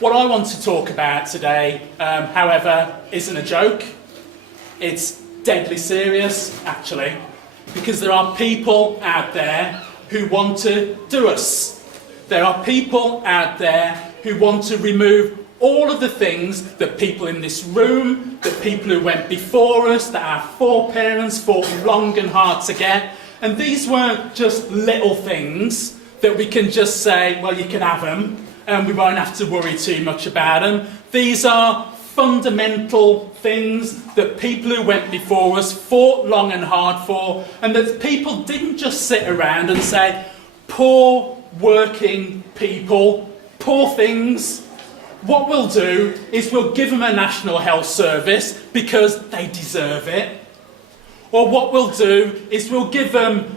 What I want to talk about today, however, isn't a joke. It's deadly serious, actually, because there are people out there who want to do us. There are people out there who want to remove all of the things that people in this room, that people who went before us, that our foreparents fought long and hard to get. And these weren't just little things that we can just say, well, you can have them, and we won't have to worry too much about them. These are fundamental things that people who went before us fought long and hard for, and that people didn't just sit around and say, poor working people, poor things. What we'll do is we'll give them a national health service because they deserve it. Or what we'll do is we'll give them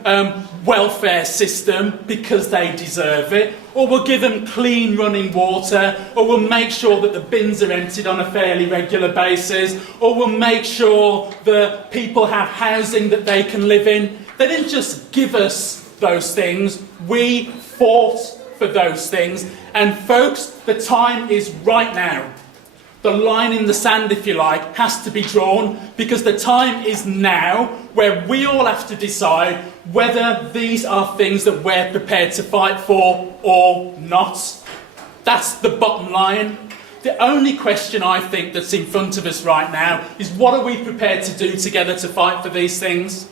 welfare system because they deserve it. Or we'll give them clean running water. Or we'll make sure that the bins are emptied on a fairly regular basis. Or we'll make sure that people have housing that they can live in. They didn't just give us those things. We fought for those things. And folks, the time is right now. The line in the sand, if you like, has to be drawn, because the time is now where we all have to decide whether these are things that we're prepared to fight for or not. That's the bottom line. The only question I think that's in front of us right now is, what are we prepared to do together to fight for these things?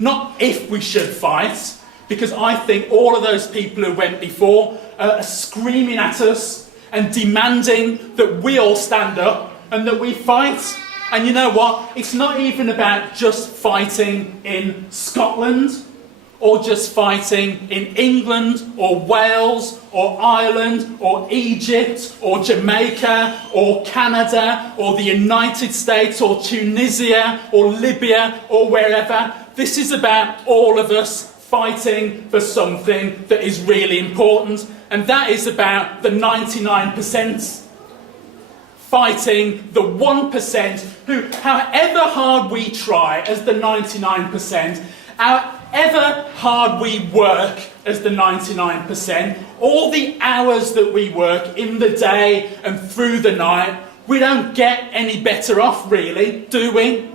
Not if we should fight, because I think all of those people who went before are screaming at us and demanding that we all stand up and that we fight. And you know what? It's not even about just fighting in Scotland, or just fighting in England, or Wales, or Ireland, or Egypt, or Jamaica, or Canada, or the United States, or Tunisia, or Libya, or wherever. This is about all of us fighting for something that is really important, and that is about the 99%. Fighting the 1% who, however hard we try as the 99%, however hard we work as the 99%, all the hours that we work in the day and through the night, we don't get any better off, really, do we?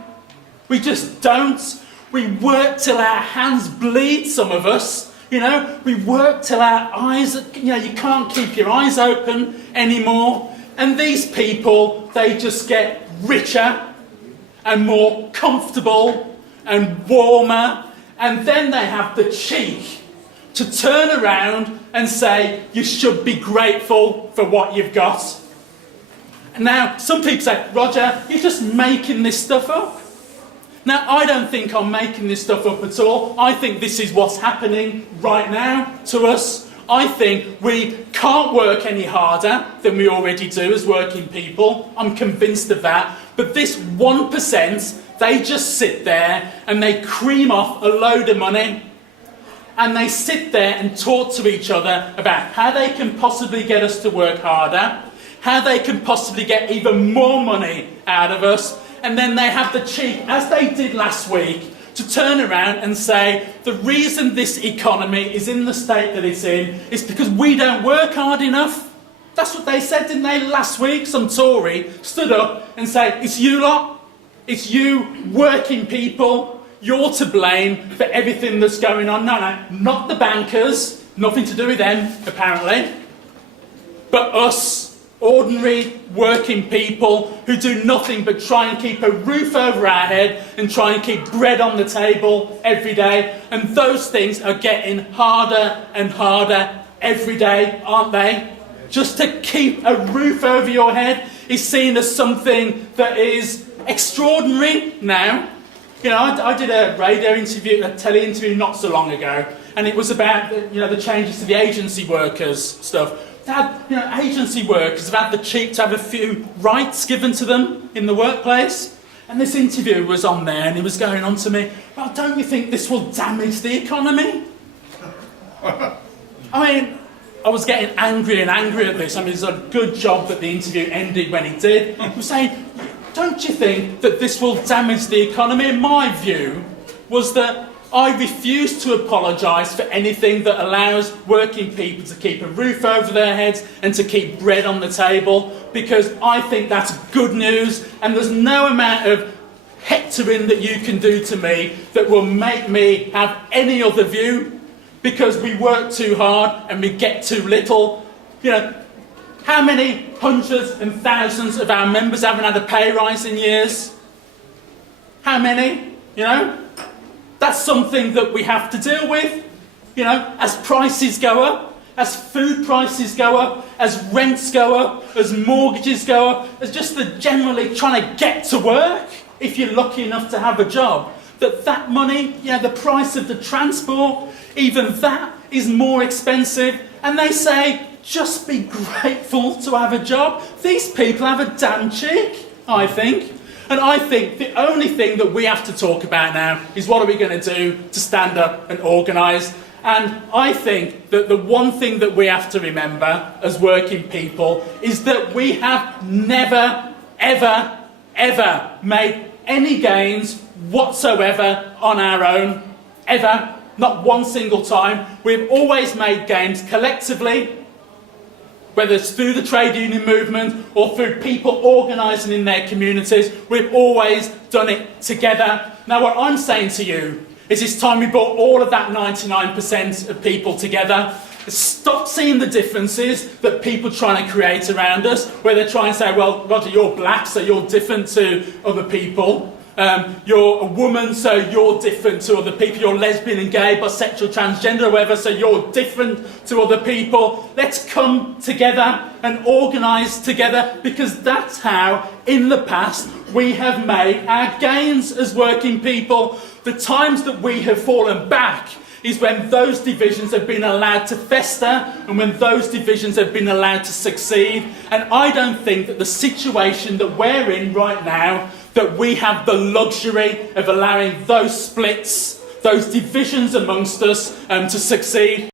We just don't. We work till our hands bleed, some of us. You know, we work till our eyes, you can't keep your eyes open anymore. And these people, they just get richer and more comfortable and warmer. And then they have the cheek to turn around and say, you should be grateful for what you've got. Now, some people say, Roger, you're just making this stuff up. Now, I don't think I'm making this stuff up at all. I think this is what's happening right now to us. I think we can't work any harder than we already do as working people. I'm convinced of that. But this 1%, they just sit there and they cream off a load of money. And they sit there and talk to each other about how they can possibly get us to work harder, how they can possibly get even more money out of us. And then they have the cheek, as they did last week, to turn around and say, the reason this economy is in the state that it's in is because we don't work hard enough. That's what they said, didn't they, last week? Some Tory stood up and said, it's you lot, it's you working people, you're to blame for everything that's going on. No, not the bankers, nothing to do with them, apparently, but us. Ordinary working people who do nothing but try and keep a roof over our head and try and keep bread on the table every day. And those things are getting harder and harder every day, aren't they? Just to keep a roof over your head is seen as something that is extraordinary now. You know, I did a radio interview, a telly interview not so long ago, and it was about the changes to the agency workers stuff. Agency workers have had the cheek to have a few rights given to them in the workplace. And this interviewer was on there and he was going on to me, well, don't you think this will damage the economy? I mean, I was getting angrier and angrier at this. I mean, it's a good job that the interview ended when it did. I was saying, don't you think that this will damage the economy? And my view was that I refuse to apologise for anything that allows working people to keep a roof over their heads and to keep bread on the table, because I think that's good news, and there's no amount of hectoring that you can do to me that will make me have any other view, because we work too hard and we get too little. You know, how many hundreds and thousands of our members haven't had a pay rise in years? How many? You know? That's something that we have to deal with. You know, as prices go up, as food prices go up, as rents go up, as mortgages go up, as just the generally trying to get to work, if you're lucky enough to have a job, that money, you know, the price of the transport, even that is more expensive. And they say, just be grateful to have a job. These people have a damn cheek, I think. And I think the only thing that we have to talk about now is what are we going to do to stand up and organise. And I think that the one thing that we have to remember as working people is that we have never, ever, ever made any gains whatsoever on our own. Ever. Not one single time. We've always made gains collectively, whether it's through the trade union movement or through people organising in their communities. We've always done it together. Now what I'm saying to you is it's time we brought all of that 99% of people together. Stop seeing the differences that people trying to create around us, where they try and say, well, Roger, you're black, so you're different to other people. You're a woman, so you're different to other people. You're lesbian and gay, bisexual, transgender, or whatever, so you're different to other people. Let's come together and organise together, because that's how, in the past, we have made our gains as working people. The times that we have fallen back is when those divisions have been allowed to fester and when those divisions have been allowed to succeed. And I don't think that the situation that we're in right now, that we have the luxury of allowing those splits, those divisions amongst us to succeed.